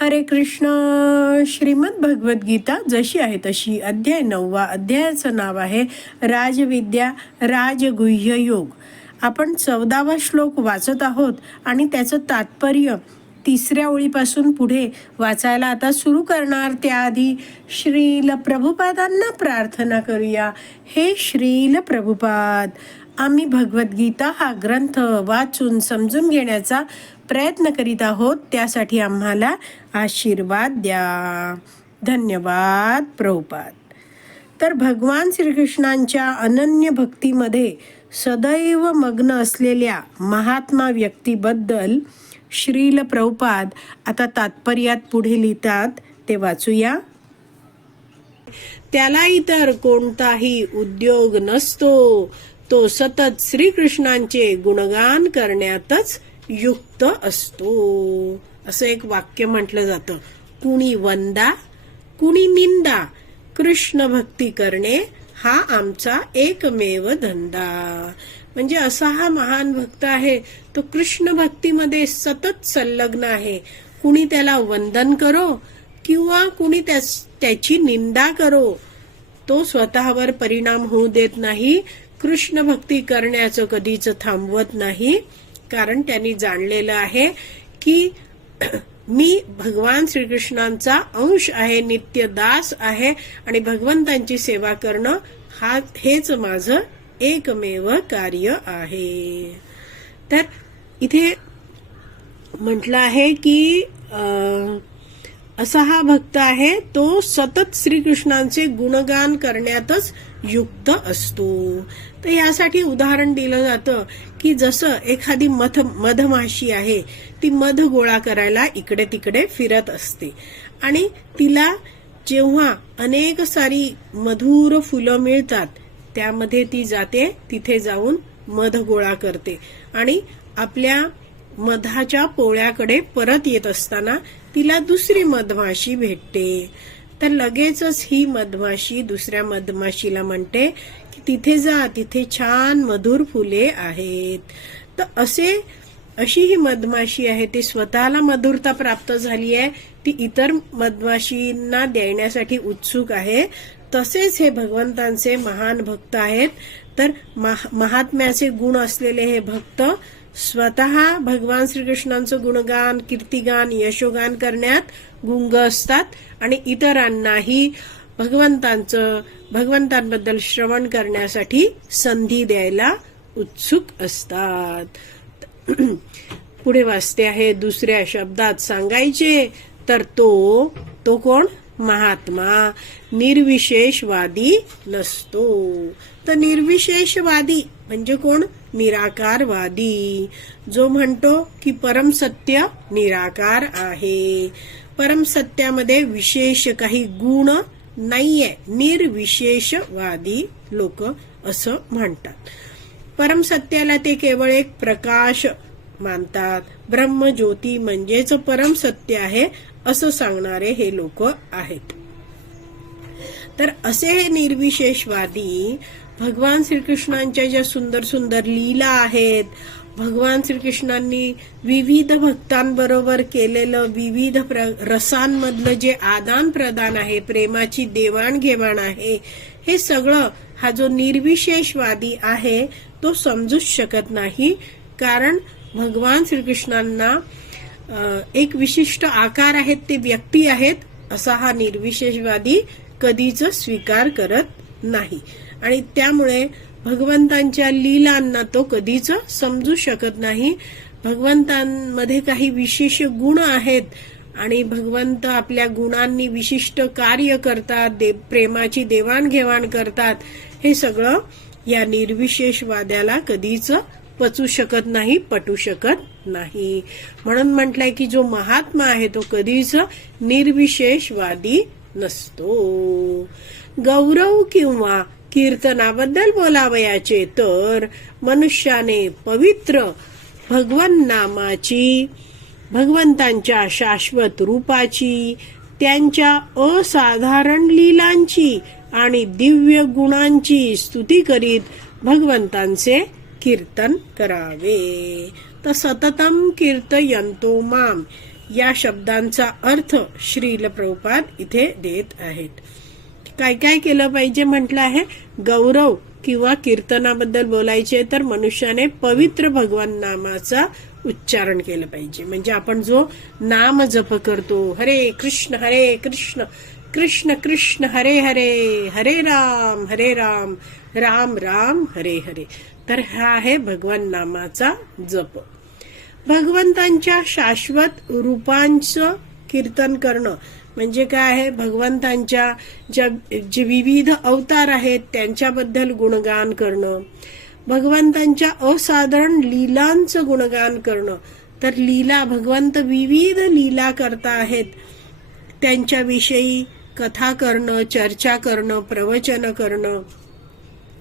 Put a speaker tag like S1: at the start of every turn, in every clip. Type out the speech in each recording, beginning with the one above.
S1: हरे कृष्ण. श्रीमद भगवद्गीता जशी आहे तशी. अध्याय नववा. अध्यायाचं नाव आहे राजविद्या राजगुह्य योग. आपण चौदावा श्लोक वाचत आहोत आणि त्याचं तात्पर्य तिसऱ्या ओळीपासून पुढे वाचायला आता सुरू करणार त्याआधी श्रील प्रभुपादांना प्रार्थना करूया. हे श्रील प्रभुपाद आम्ही भगवद्गीता हा ग्रंथ वाचून समजून घेण्याचा प्रयत्न करीत आहोत त्यासाठी आम्हाला आशीर्वाद द्या. धन्यवाद प्रभुपाद. तर भगवान श्रीकृष्णांच्या अनन्य भक्तीमध्ये सदैव मग्न असलेल्या महात्मा व्यक्तीबद्दल श्रील प्रभुपाद आता तात्पर्यात पुढे लिहितात ते वाचूया. त्याला इतर कोणताही उद्योग नसतो तो सतत श्रीकृष्णांचे गुणगान करण्यातच युक्त असतो. असं एक वाक्य म्हटलं जातं. कुणी वंदा कुणी निंदा कृष्ण भक्ती करणे हा आमचा एकमेव धंदा. म्हणजे असा हा महान भक्त आहे तो कृष्ण भक्तीमध्ये सतत संलग्न आहे. कुणी त्याला वंदन करो किंवा कुणी त्याची निंदा करो तो स्वतःवर परिणाम होऊ देत नाही कृष्ण भक्ती करण्याचं कधीच थांबवत नाही. कारण त्यांनी जाणलेलं आहे की मी भगवान श्रीकृष्णांचा अंश आहे नित्य दास आहे आणि भगवंतांची सेवा करणं हा हेच माझं एकमेव कार्य आहे. तर इथे म्हटलं आहे की असा हा भक्त आहे तो सतत श्रीकृष्णांचे गुणगान करण्यातच युक्त असतो. तर यासाठी उदाहरण दिलं जातं की जसं एखादी मध मधमाशी आहे ती मध गोळा करायला इकडे तिकडे फिरत असते. आणि तिला जेव्हा अनेक सारी मधुर फुलं मिळतात त्यामध्ये ती जाते तिथे जाऊन मध गोळा करते. आणि आपल्या मधाच्या पोळ्याकडे परत येत असताना तिला दुसरी मधमाशी भेटते. तर लगेचच ही मधमाशी दुसऱ्या मधमाशीला म्हणते की तिथे जा तिथे छान मधुर फुले आहेत. तर असे अशी ही मधमाशी आहे ती स्वतःला मधुरता प्राप्त झाली आहे. ती इतर मधमाशींना देण्यासाठी उत्सुक आहे. तसेच हे भगवंतांचे महान भक्त आहेत. तर महात्म्याचे गुण असलेले हे भक्त स्वतः भगवान श्रीकृष्णांचं गुणगान कीर्तिगान यशोगान करण्यात गुंग असतात आणि इतरांनाही भगवंतांचं भगवंतांबद्दल श्रवण करण्यासाठी संधी द्यायला उत्सुक असतात. पुढे वाचते आहे दुसऱ्या शब्दात सांगायचे तर तो तो कोण? महात्मा. निर्विशेषवादी नसतो. तर निर्विशेषवादी म्हणजे कोण? निराकारवादी. जो म्हणतो की परमसत्य निराकार आहे. परमसत्यामध्ये विशेष काही गुण नाहीये. निर्विशेषवादी लोक असं म्हणतात. परमसत्याला ते केवळ एक प्रकाश मानतात. ब्रह्मज्योती म्हणजेच परमसत्य आहे असं सांगणारे हे लोक आहेत. तर असे हे निर्विशेषवादी भगवान श्रीकृष्णांच्या ज्या सुंदर सुंदर लीला आहेत भगवान श्रीकृष्णांनी विविध भक्तांबरोबर केलेलं विविध रसांमधलं जे आदान प्रदान आहे प्रेमाची देवाणघेवाण आहे हे सगळं हा जो निर्विशेषवादी आहे तो समजूच शकत नाही. कारण भगवान श्रीकृष्णांना एक विशिष्ट आकार आहेत ते व्यक्ती आहेत असा हा निर्विशेषवादी कधीच स्वीकार करत नाही. आणि त्यामुळे भगवंतांच्या लीलांना तो कधीच समजू शकत नाही. भगवंतांमध्ये काही विशेष गुण आहेत आणि भगवंत आपल्या गुणांनी विशिष्ट कार्य करतात दे प्रेमाची देवाणघेवाण करतात. हे सगळं या निर्विशेषवाद्याला कधीच पचू शकत नाही पटू शकत नाही. म्हणून म्हटलंय की जो महात्मा आहे तो कधीच निर्विशेषवादी नसतो. गौरव किंवा कीर्तनाबद्दल बोलावयाचे तर मनुष्याने पवित्र भगवन नामाची भगवंतांच्या शाश्वत रूपाची त्यांच्या असाधारण लीलांची आणि दिव्य गुणांची स्तुती करीत भगवंतांचे कीर्तन करावे. तर सततम कीर्तयंतो माम. या शब्दांचा अर्थ श्रील प्रभुपाद इथे देत आहेत. काय काय केलं पाहिजे म्हटलं आहे? गौरव किंवा कीर्तनाबद्दल बोलायचे तर मनुष्याने पवित्र भगवान नामाचा उच्चारण केलं पाहिजे. म्हणजे आपण जो नाम जप करतो हरे कृष्ण हरे कृष्ण कृष्ण कृष्ण हरे हरे हरे राम हरे राम राम राम हरे हरे. तर हा आहे भगवान नामाचा जप. भगवंतांच्या शाश्वत रूपांचं कीर्तन करणं. म्हणजे काय आहे? भगवंतांच्या ज्या जे विविध अवतार आहेत त्यांच्याबद्दल गुणगान करणं. भगवंतांच्या असाधारण लीलांचं गुणगान करणं. तर लीला भगवंत विविध लीला करता आहेत. त्यांच्याविषयी कथा करणं चर्चा करणं प्रवचन करणं.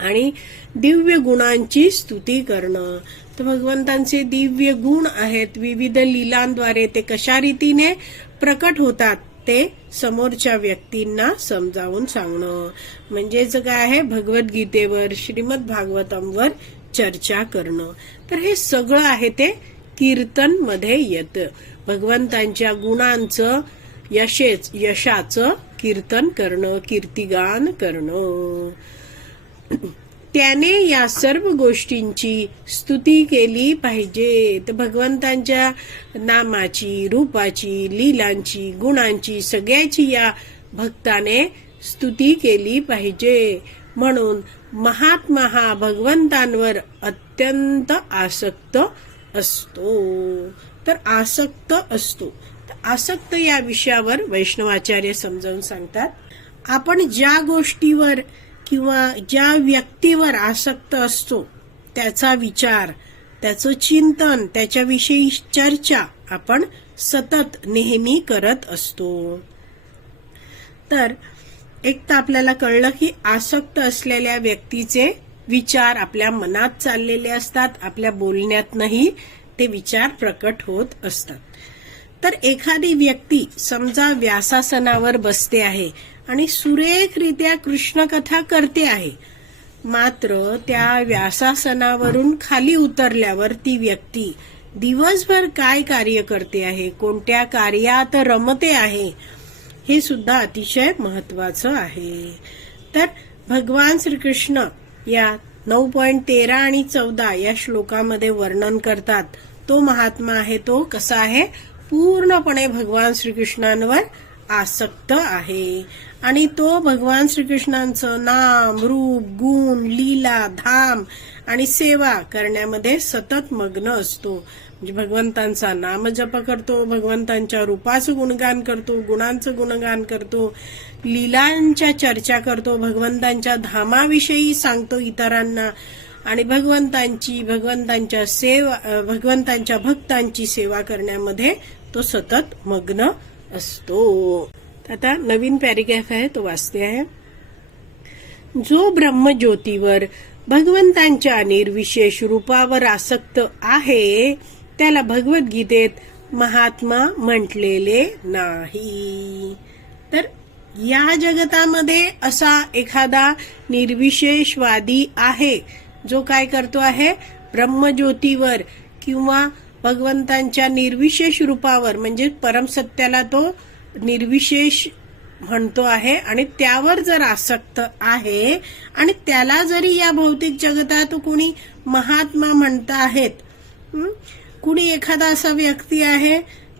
S1: आणि दिव्य गुणांची स्तुती करणं. तर भगवंतांचे दिव्य गुण आहेत. विविध लीलांद्वारे ते कशा रीतीने प्रकट होतात? ते समोरच्या व्यक्तींना समजावून सांगणं. म्हणजेच काय आहे? भगवद्गीतेवर श्रीमद भागवतमवर चर्चा करणं. तर हे सगळं आहे ते कीर्तनमध्ये येतं. भगवंतांच्या गुणांचं यशेच यशाचं कीर्तन करणं कीर्तिगान करणं. त्याने या सर्व गोष्टींची स्तुती केली पाहिजे तर भगवंतांच्या नामाची रूपाची लीलांची गुणांची सगळ्याची या भक्ताने स्तुती केली पाहिजे. म्हणून महात्मा हा भगवंतांवर अत्यंत आसक्त असतो. तर आसक्त असतो. तर आसक्त या विषयावर वैष्णवाचार्य समजावून सांगतात आपण ज्या गोष्टीवर किंवा ज्या व्यक्तीवर आसक्त असतो त्याचा विचार त्याचं चिंतन त्याच्याविषयी चर्चा आपण सतत नेहमी करत असतो. तर एक तर आपल्याला कळलं की आसक्त असलेल्या व्यक्तीचे विचार आपल्या मनात चाललेले असतात आपल्या बोलण्यातनही ते विचार प्रकट होत असतात. तर एखादी व्यक्ती समजा व्यासासनावर बसते आहे आणि सुरेखरित्या कृष्णकथा करते आहे मात्र त्या व्यासासनावरून खाली उतरल्यावर ती व्यक्ती दिवसभर काय कार्य करते आहे कोणत्या कार्यात रमते आहे हे सुद्धा अतिशय महत्वाचं आहे. तर भगवान श्रीकृष्ण या नऊ पॉईंट तेरा आणि चौदा या श्लोकामध्ये वर्णन करतात तो महात्मा आहे तो कसा आहे? पूर्णपणे भगवान श्रीकृष्णांवर आसक्त आहे. आणि तो भगवान श्रीकृष्णांचं नाम रूप गुण लीला धाम आणि सेवा करण्यामध्ये सतत मग्न असतो. म्हणजे भगवंतांचा नाम जप करतो भगवंतांच्या रूपाचं गुणगान करतो गुणांचं गुणगान करतो लीलांच्या चर्चा करतो भगवंतांच्या धामाविषयी सांगतो इतरांना. आणि भगवंतांची भगवंतांच्या सेवा भगवंतांच्या भक्तांची सेवा करण्यामध्ये तो सतत मग्न असतो. आता नवीन पॅरिग्राफ आहे तो वाचते आहे. जो ब्रह्मज्योतीवर भगवंतांच्या निर्विशेष रूपावर आसक्त आहे त्याला भगवद्गीतेत महात्मा म्हटलेले नाही. तर या जगतामध्ये असा एखादा निर्विशेषवादी आहे जो काय करतो आहे? ब्रह्मज्योतीवर किंवा भगवंतांच्या निर्विशेष रूपावर म्हणजे परमसत्याला तो निर्विशेष म्हणतो आहे आणि त्यावर जर आसक्त आहे आणि त्याला जरी या भौतिक जगतात कुणी महात्मा म्हणत आहेत कुणी एखादा असा व्यक्ती आहे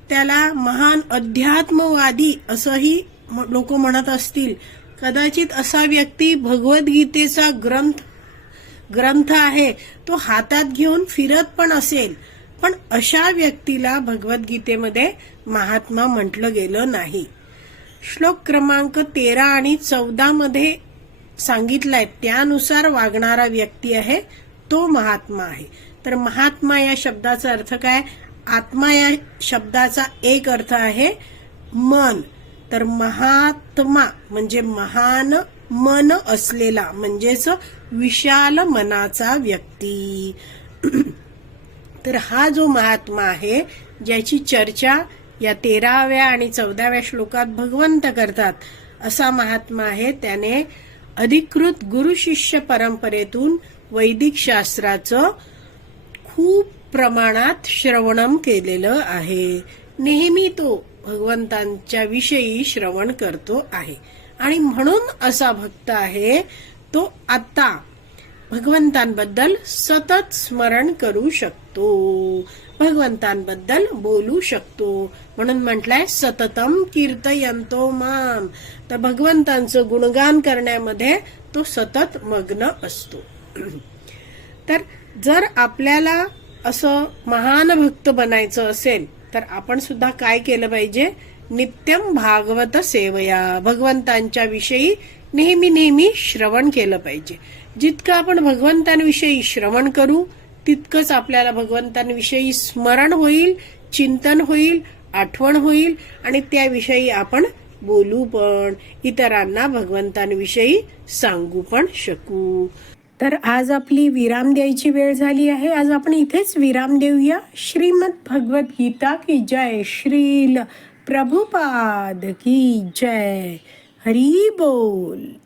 S1: त्याला महान अध्यात्मवादी असंही लोक म्हणत असतील. कदाचित असा व्यक्ती भगवद्गीतेचा ग्रंथ ग्रंथ आहे तो हातात घेऊन फिरत पण असेल. पण अशा व्यक्तीला भगवद्गीतेमध्ये महात्मा म्हटलं गेलं नाही. श्लोक क्रमांक तेरा आणि चौदा मध्ये सांगितलंय त्यानुसार वागणारा व्यक्ती आहे तो महात्मा आहे. तर महात्मा या शब्दाचा अर्थ काय? आत्मा या शब्दाचा एक अर्थ आहे मन. तर महात्मा म्हणजे महान मन असलेला म्हणजेच विशाल मनाचा व्यक्ती. तर हा जो महात्मा आहे ज्याची चर्चा या तेराव्या आणि चौदाव्या श्लोकात भगवंत करतात असा महात्मा आहे त्याने अधिकृत गुरु शिष्य परंपरेतून वैदिक शास्त्राचं खूप प्रमाणात श्रवणम केलेलं आहे. नेहमी तो भगवंतांच्या विषयी श्रवण करतो आहे. आणि म्हणून असा भक्त आहे तो आता भगवंतांबद्दल सतत स्मरण करू शकतो. भगवंतांबद्दल बोलू शकतो. म्हणून म्हटलंय सततम कीर्तयंतो माम. तर भगवंतांचं गुणगान करण्यामध्ये तो सतत मग्न असतो. तर जर आपल्याला असं महान भक्त बनायचं असेल तर आपण सुद्धा काय केलं पाहिजे? नित्यम भागवत सेवया. भगवंतांच्या विषयी नेहमी नेहमी श्रवण केलं पाहिजे. जितकं आपण भगवंतांविषयी श्रवण करू तितकंच आपल्याला भगवंतांविषयी स्मरण होईल चिंतन होईल आठवण होईल आणि त्याविषयी आपण बोलू पण. इतरांना भगवंतांविषयी सांगू पण शकू. तर आज आपली विराम द्यायची वेळ झाली आहे. आज आपण इथेच विराम देऊया. श्रीमद भगवत गीता की जय श्रील. प्रभुपाद की जय. हरी बोल.